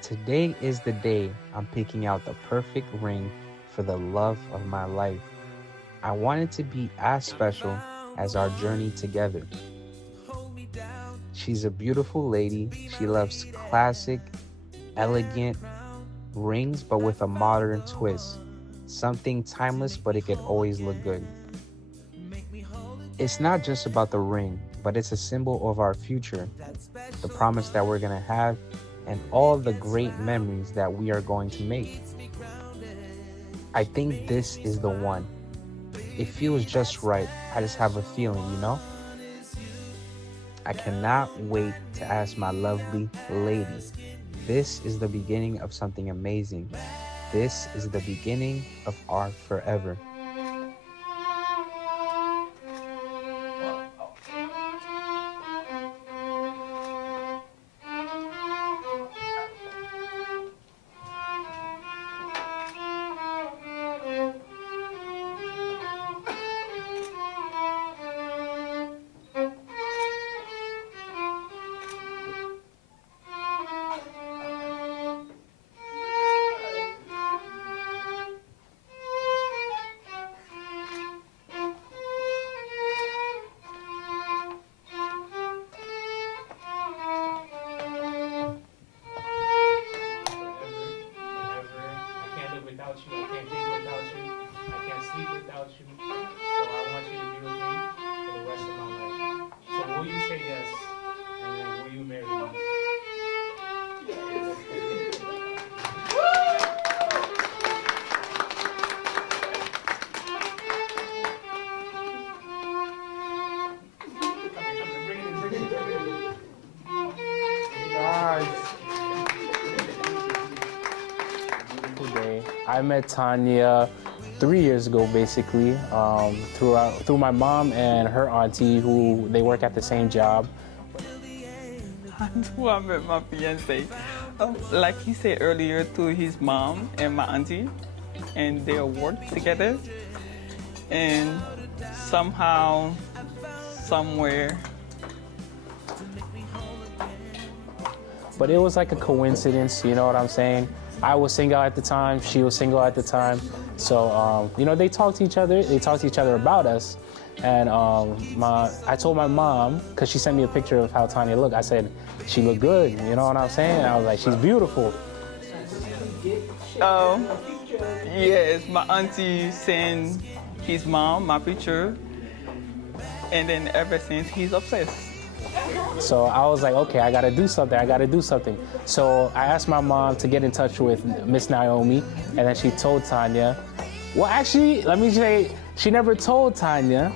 Today is the day I'm picking out the perfect ring for the love of my life. I want it to be as special as our journey together. She's a beautiful lady. She loves classic, elegant rings, but with a modern twist. Something timeless, but it could always look good. It's not just about the ring, but it's a symbol of our future, the promise that we're gonna have, and all the great memories that we are going to make. I think this is the one. It feels just right. I just have a feeling, you know? I cannot wait to ask my lovely lady. This is the beginning of something amazing. This is the beginning of our forever. Without you, I can't think without you, I can't sleep without you. So I want you to be with me for the rest of my life. So will you say yes? And then will you marry me? I met Tanya 3 years ago, basically, through my mom and her auntie, who they work at the same job. Who I met my fiance. Like he said earlier, to his mom and my auntie, and they work together. And somehow, somewhere. But it was like a coincidence, you know what I'm saying? I was single at the time, she was single at the time. So, you know, they talked to each other about us. And I told my mom, because she sent me a picture of how Tanya looked, I said, she looked good, you know what I'm saying? I was like, she's beautiful. Yes, my auntie sent his mom my picture, and then ever since, he's obsessed. So I was like, okay, I gotta do something. So I asked my mom to get in touch with Miss Naomi, and then she told Tanya. Well, actually, let me say, she never told Tanya.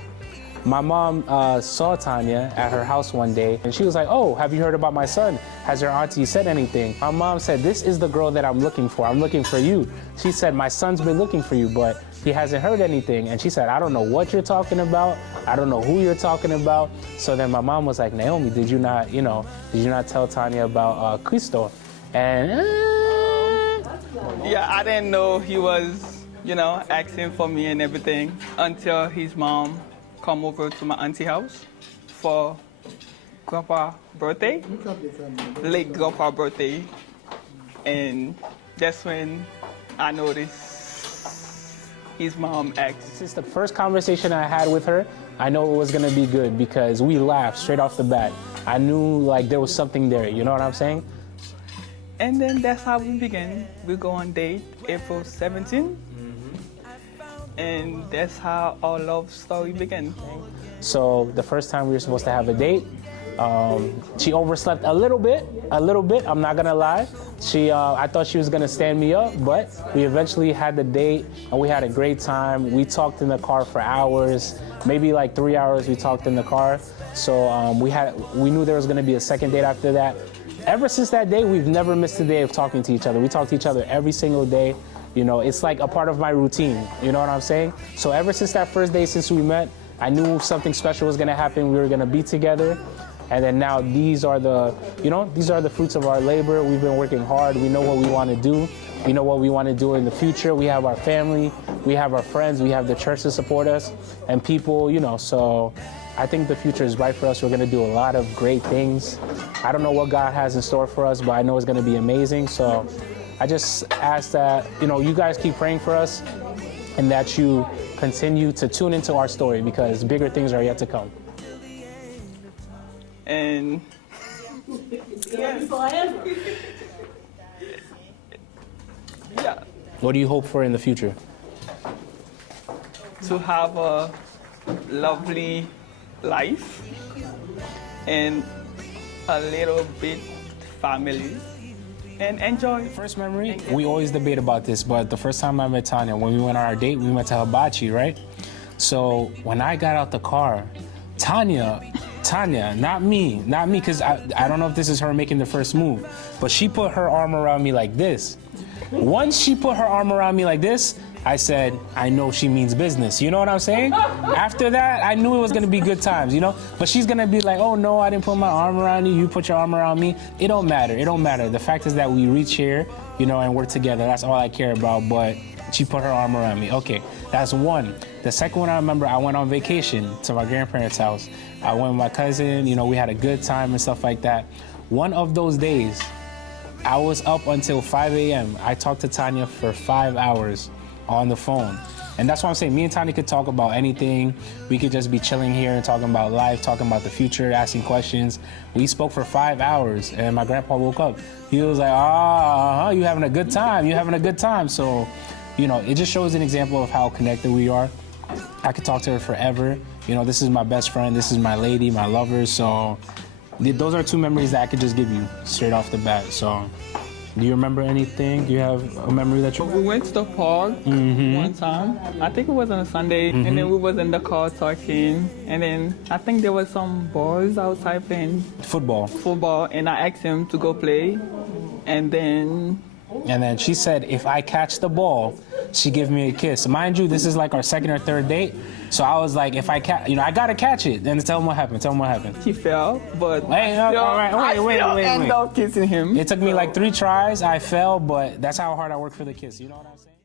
My mom saw Tanya at her house one day, and she was like, oh, have you heard about my son? Has your auntie said anything? My mom said, this is the girl that I'm looking for. I'm looking for you. She said, my son's been looking for you, but he hasn't heard anything. And she said, I don't know what you're talking about. I don't know who you're talking about. So then my mom was like, Naomi, did you not tell Tanya about Cristo? And yeah, I didn't know he was, asking for me and everything until his mom come over to my auntie house for grandpa's birthday, late grandpa's birthday. And that's when I noticed his mom asked. Since the first conversation I had with her, I know it was gonna be good because we laughed straight off the bat. I knew like there was something there, you know what I'm saying? And then that's how we began. We go on date April 17th. And that's how our love story began. So the first time we were supposed to have a date, she overslept a little bit, I'm not gonna lie. I thought she was gonna stand me up, but we eventually had the date and we had a great time. We talked in the car for hours, maybe like 3 hours we talked in the car. So we knew there was gonna be a second date after that. Ever since that day, we've never missed a day of talking to each other. We talk to each other every single day. You know, it's like a part of my routine, you know what I'm saying? So ever since that first day, since we met, I knew something special was gonna happen. We were gonna be together. And then now these are the, these are the fruits of our labor. We've been working hard. We know what we want to do. We know what we want to do in the future. We have our family, we have our friends, we have the church to support us, and people, so I think the future is bright for us. We're going to do a lot of great things. I don't know what God has in store for us, but I know it's going to be amazing. So I just ask that, you guys keep praying for us and that you continue to tune into our story because bigger things are yet to come. And yeah, What do you hope for in the future? to have a lovely life and a little bit family and enjoy. First memory, we always debate about this, but the first time I met Tanya, when we went on our date, we went to Hibachi, right? So when I got out the car, Tanya, not me, because I don't know if this is her making the first move, but she put her arm around me like this. Once she put her arm around me like this, I said, I know she means business. You know what I'm saying? After that, I knew it was gonna be good times, But she's gonna be like, oh no, I didn't put my arm around you, you put your arm around me. It don't matter. The fact is that we reach here, and we're together. That's all I care about, but she put her arm around me. Okay, that's one. The second one I remember, I went on vacation to my grandparents' house. I went with my cousin, we had a good time and stuff like that. One of those days, I was up until 5 a.m. I talked to Tanya for 5 hours on the phone. And that's why I'm saying me and Tanya could talk about anything. We could just be chilling here and talking about life, talking about the future, asking questions. We spoke for 5 hours and my grandpa woke up. He was like, you having a good time. So, it just shows an example of how connected we are. I could talk to her forever. This is my best friend. This is my lady, my lover. So those are two memories that I could just give you straight off the bat. So do you remember anything? Do you have a memory that you... We went to the park one time. I think it was on a Sunday, and then we was in the car talking, and then I think there was some boys outside playing football, and I asked him to go play, and then she said, if I catch the ball, she give me a kiss. Mind you, this is like our second or third date. So I was like, if I I gotta catch it. Then tell him what happened. He fell, but I ended up kissing him. It took me like 3 tries. I fell, but that's how hard I work for the kiss. You know what I'm saying?